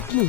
আপনি?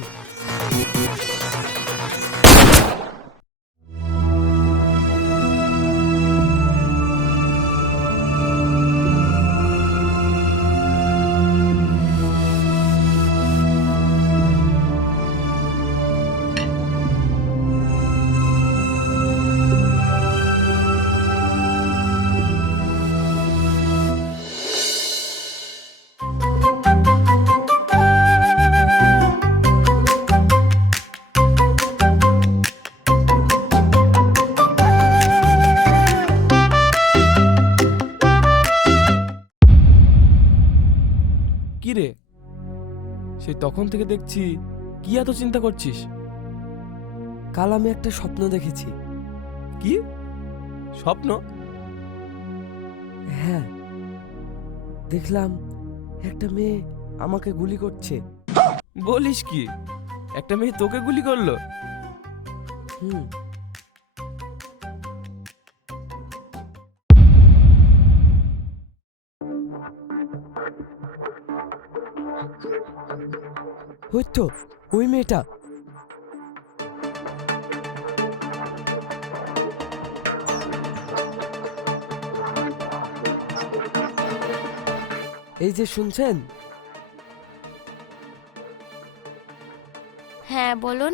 কি রে, সেই তখন থেকে দেখছি কি এত চিন্তা করছিস? কাল আমি একটা স্বপ্ন দেখেছি। কি স্বপ্ন? হ্যাঁ, দেখলাম একটা মেয়ে আমাকে গুলি করছে। বলিস কি, একটা মেয়ে তোকে গুলি করলো? হুম। ওই তো, ওই মেয়েটা। এই যে শুনছেন? হ্যাঁ বলুন।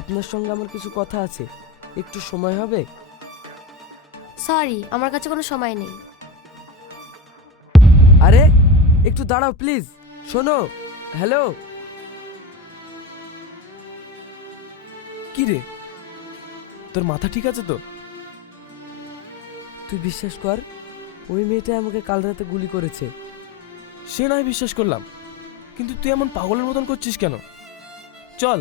আপনার সঙ্গে আমার কিছু কথা আছে, একটু সময় হবে? সরি, আমার কাছে কোনো সময় নেই। আরে একটু দাঁড়াও প্লিজ, শোনো। হ্যালো। কি রে, তোর মাথা ঠিক আছে তো? তুই বিশ্বাস কর, ওই মেয়েটা আমাকে কাল রাতে গুলি করেছে। সে নয় বিশ্বাস করলাম, কিন্তু তুই এমন পাগলের মতন করছিস কেন? চল।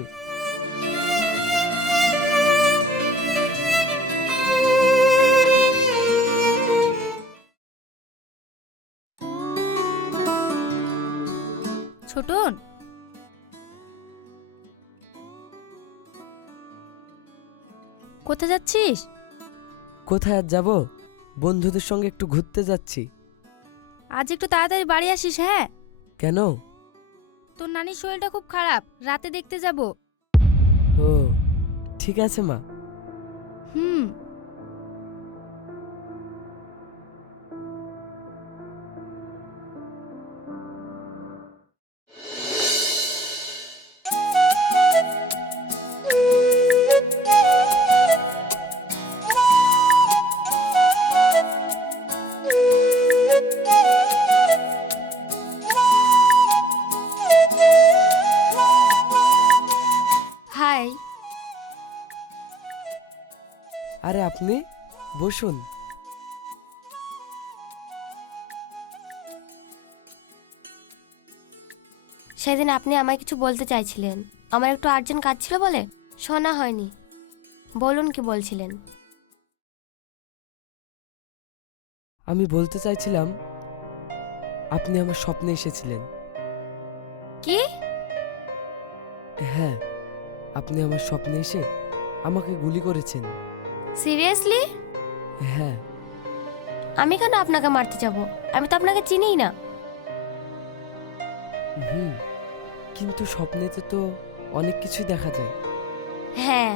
ছোটন, কোথায় যাচ্ছিস? কোথায় আর যাব, বন্ধুদের সঙ্গে একটু ঘুরতে যাচ্ছি। আজ একটু তাড়াতাড়ি বাড়ি আসিস। হ্যাঁ, কেন? তোর নানির শরীরটা খুব খারাপ, রাতে দেখতে যাব। ও ঠিক আছে মা। হুম। হাই। আরে আপনি বসুন। সেদিন আপনি আমায় কিছু বলতে চাইছিলেন, আমার একটু আর্জেন্ট কাজ ছিল বলে শোনা হয়নি। বলুন কি বলছিলেন? আমি বলতে চাইছিলাম, আপনি আমার স্বপ্নে এসেছিলেন। কি? হ্যাঁ, আপনি আমার স্বপ্নে এসে আমাকে গুলি করেছেন। সিরিয়াসলি? হ্যাঁ। আমি কেন আপনাকে মারতে যাব? আমি তো আপনাকে চিনিই না। হুম, কিন্তু স্বপ্নেতে তো অনেক কিছুই দেখা যায়। হ্যাঁ।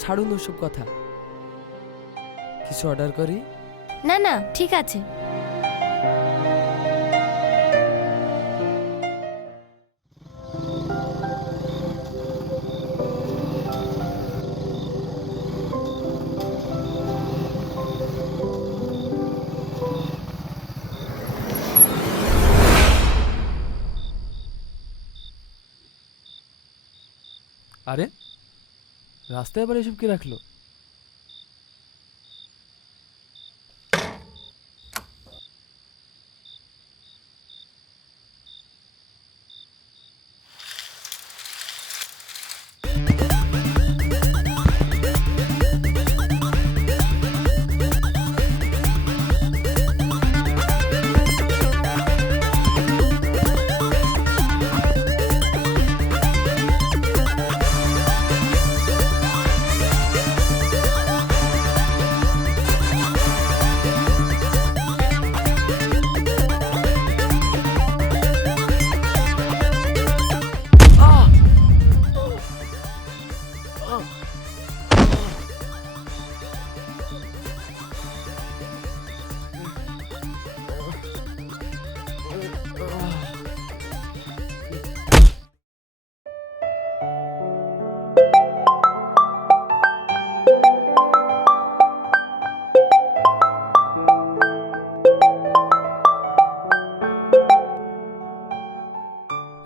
ছাড়ুন ওসব কথা, কিছু অর্ডার করি? না না, ঠিক আছে। আরে রাস্তায় আবার এসব কি রাখলো?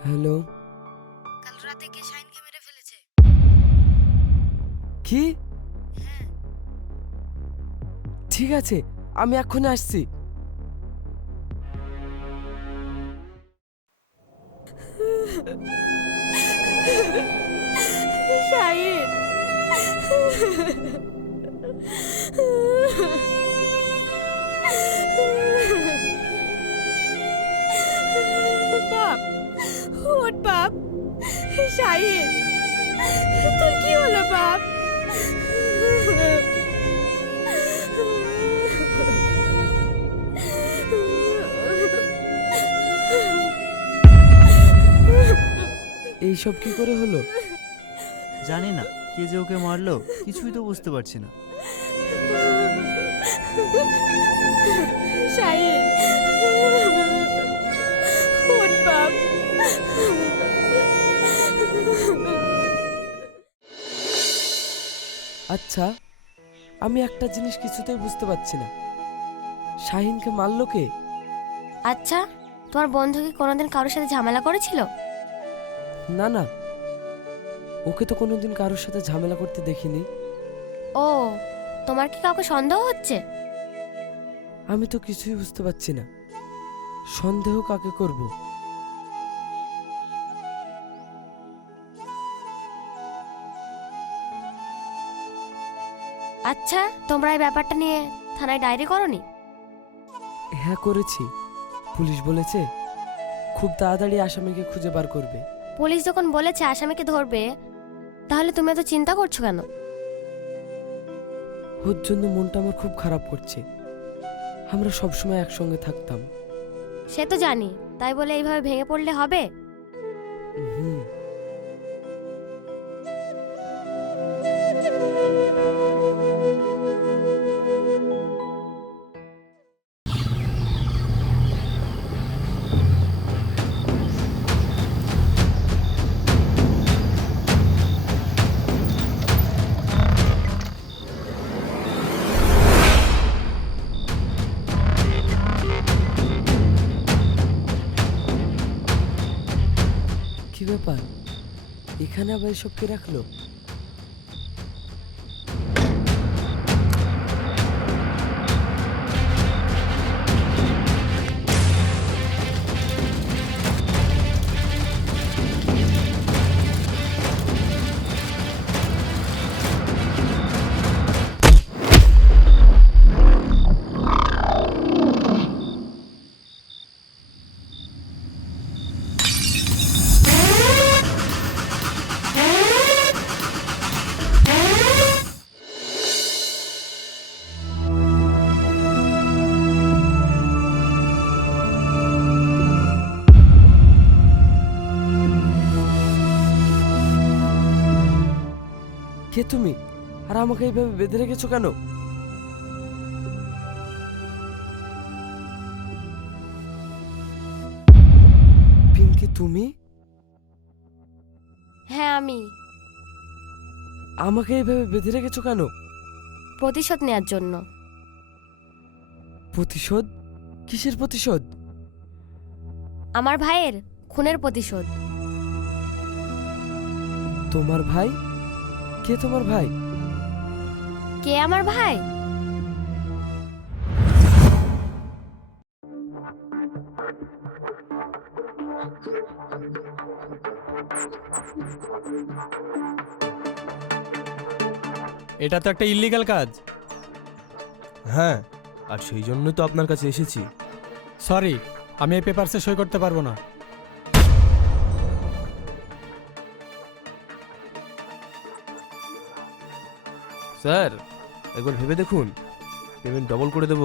হ্যালো। কাল রাতে কে শাহিনকে মেরে ফেলেছে? কি? হ্যাঁ। ঠিক আছে, আমি এক্ষুনি আসছি। শাহিন, বাপ, ওঠ বাপ। শাহিন, তোর কি হলো বাপ? এইসব কি করে হলো? জানি না কে যে ওকে মারলো, কিছুই তো বুঝতে পারছি না। শাহিন, ওঠ বাপ। আচ্ছা, আমি একটা জিনিস কিছুতেই বুঝতে পারছি না, শাহিনকে মারলো কে? আচ্ছা, তোমার বন্ধু কি কোনোদিন কারোর সাথে ঝামেলা করেছিল? না না, ওকে তো কোনোদিন কারোর সাথে ঝামেলা করতে দেখিনি। ও, তোমার কি কাউকে সন্দেহ হচ্ছে? আমি তো কিছুই বুঝতে পারছি না, সন্দেহ কাকে করব? আচ্ছা, তোমরা এই ব্যাপারটা নিয়ে থানায় ডায়েরি করনি? হ্যাঁ করেছি, পুলিশ বলেছে খুব তাড়াতাড়ি আসামিকে খুঁজে বার করবে। পুলিশ যখন বলেছে আসামিকে ধরবে, তাহলে তুমি এত চিন্তা করছো কেন? ওর জন্য মনটা আমার খুব খারাপ করছে, আমরা সবসময় একসঙ্গে থাকতাম। সে তো জানি, তাই বলে এইভাবে ভেঙে পড়লে হবে? হুম। কি ব্যাপার, এখানে আবার এসব কে রাখলো? কে তুমি, আর আমাকে এইভাবে বেঁধে রেখেছো কেন? পিঙ্কি তুমি? হ্যাঁ আমি। আমাকে এইভাবে বেঁধে রেখেছো কেন? প্রতিশোধ নেওয়ার জন্য। প্রতিশোধ? কিসের প্রতিশোধ? আমার ভাইয়ের খুনের প্রতিশোধ। তোমার ভাই? কে তোমার ভাই? কে আমার ভাই? এটা তো একটা ইল্লিগাল কাজ। হ্যাঁ, আর সেই জন্যই তো আপনার কাছে এসেছি। সরি, আমি এই পেপারসে সই করতে পারবো না। স্যার, একবার ভেবে দেখুন, পেমেন্ট ডবল করে দেব,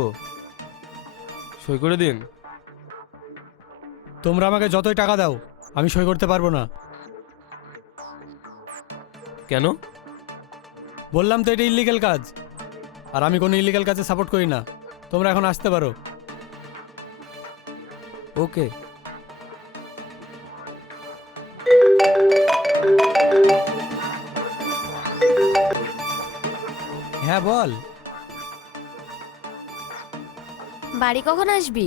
সই করে দিন। তোমরা আমাকে যতই টাকা দাও, আমি সই করতে পারবো না। কেন? বললাম তো এটা ইল্লিগাল কাজ, আর আমি কোনো ইল্লিগাল কাজে সাপোর্ট করি না। তোমরা এখন আসতে পারো। ওকে। হ্যাঁ বল। বাড়ি কখন আসবি?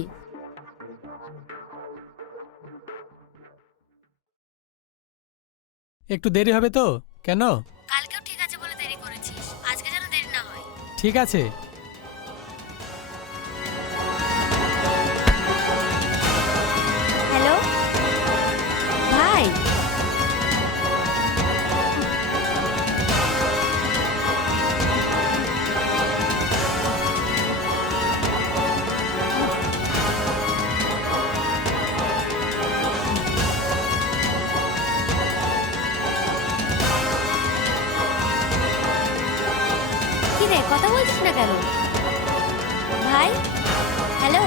একটু দেরি হবে তো? কেন? কালকেও ঠিক আছে বলে দেরি করেছিস, আজকে যেন দেরি না হয়। ঠিক আছে। হ্যালো ভাই, কি রে কথা বলছিস না কেন? ভাই হ্যালো,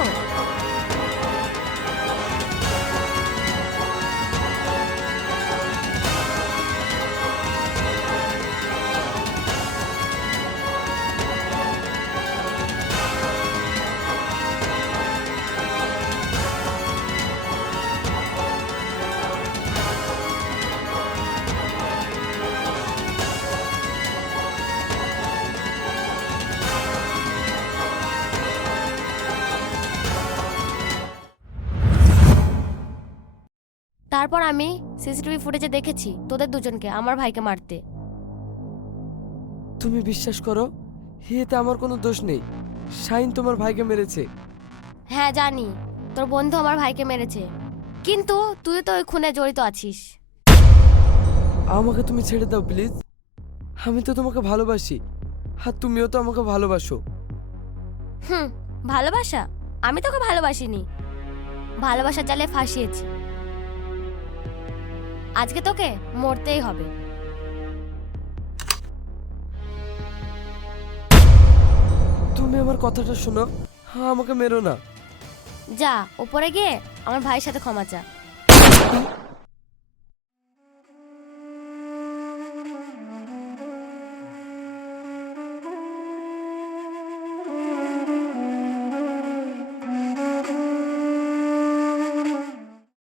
তারপর আমি সিসিটিভি ফুটেজে দেখেছি তোদের দুজনকে আমার ভাইকে মারতে। তুমি বিশ্বাস করো, এতে আমার কোনো দোষ নেই। শাইন তোমার ভাইকে মেরেছে। হ্যাঁ জানি তোর বন্ধু আমার ভাইকে মেরেছে, কিন্তু তুই তো ওই খুনে জড়িত আছিস। আমাকে তুমি ছেড়ে দাও প্লিজ। আমি তো তোমাকে ভালোবাসি, আর তুমিও তো আমাকে ভালোবাসো। হুম, ভালোবাসা? আমি তোকে ভালোবাসিনি, ভালোবাসা জালে ফাঁসিয়েছি। আজকে তোকে মরতেই হবে। তুমি আমার কথাটা শোনো, আমাকে মেরো না। যা উপরে গিয়ে আমার ভাইয়ের সাথে ক্ষমা চা।